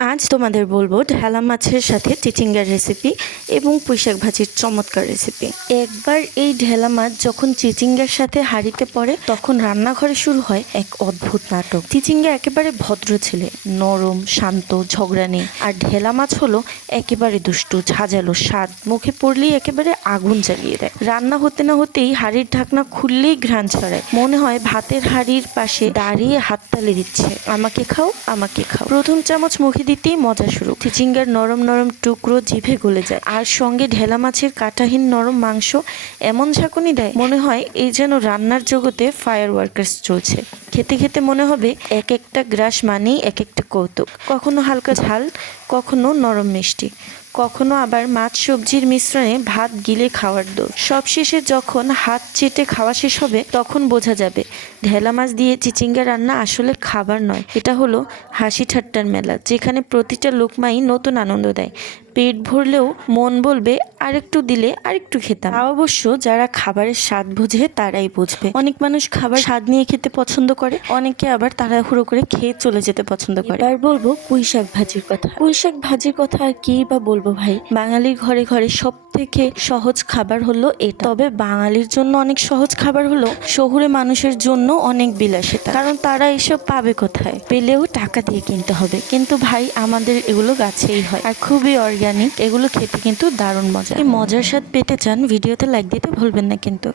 আজ তোমাদের বলবো ঢেলা মাছের সাথে চিচিঙ্গার রেসিপি এবং পুঁইশাক ভাজির চমৎকার রেসিপি। একবার এই ঢেলা মাছ যখন চিচিঙ্গার সাথে হাঁড়িতে পড়ে তখন রান্নাঘরে শুরু হয় এক অদ্ভুত নাটক। চিচিঙ্গা একেবারে ভদ্র ছেলে, নরম, শান্ত, ঝগড়া নেই। আর ঢেলা মাছ হলো একেবারে দুষ্টু, ঝাঁঝালো, স্বাদ মুখে পড়লেই একেবারে আগুন জ্বালিয়ে দেয়। রান্না হতে না হতেই হাঁড়ির ঢাকনা খুললেই ঘ্রাণ ছড়ায়, মনে হয় ভাতের হাঁড়ির পাশে দাঁড়িয়ে হাততালি দিচ্ছে, আমাকে খাও, আমাকে খাও। প্রথম চামচ মুখে দিতেই মজা শুরু। চিচিঙ্গার নরম নরম টুকরো জিভে গলে যায়, আর সঙ্গে ঢেলা মাছের কাঁটাহীন নরম মাংস এমন ঝাঁকুনি দেয় মনে হয় এই যেন রান্নার জগতে ফায়ার ওয়ার্কার্স চলছে। খেতে খেতে মনে হবে এক একটা গ্রাস মানেই এক একটা কৌতুক। কখনো হালকা ঝাল, কখনো নরম মিষ্টি, কখনো আবার মাছ সবজির মিশ্রণে ভাত গিলে খাওয়ার দৌড়। সবশেষে যখন হাত চেটে খাওয়া শেষ হবে তখন বোঝা যাবে ঢেলা মাছ দিয়ে চিচিঙ্গা রান্না আসলে খাবার নয়, এটা হলো হাসি ঠাট্টার মেলা, যেখানে প্রতিটা লোকমাই নতুন আনন্দ দেয়। পেট ভরলেও মন বলবে আরেকটু দিলে আরেকটু খেতাম। তা অবশ্য যারা খাবারের স্বাদ বোঝে তারাই বুঝবে। অনেক মানুষ খাবার স্বাদ নিয়ে খেতে পছন্দ করে, অনেকে আবার তাড়াহুড়ো করে খেয়ে চলে যেতে পছন্দ করে। এবার বলবো পুঁইশাক ভাজির কথা। পুঁইশাক ভাজির কথা আর কি বা বলবো ভাই, বাঙালির ঘরে ঘরে সব থেকে সহজ খাবার হলো এটা। তবে বাঙালির জন্য অনেক সহজ খাবার হলো শহুরে মানুষের জন্য অনেক বিলাসিতা, কারণ তারা এসব পাবে কোথায়, পেলেও টাকা দিয়ে কিনতে হবে। কিন্তু ভাই আমাদের এগুলো গাছেই হয় আর খুবই অর্গানিক, এগুলো খেতে কিন্তু দারুণ মজা। এই মজার স্বাদ পেতে চান ভিডিওতে লাইক দিতে ভুলবেন না কিন্তু।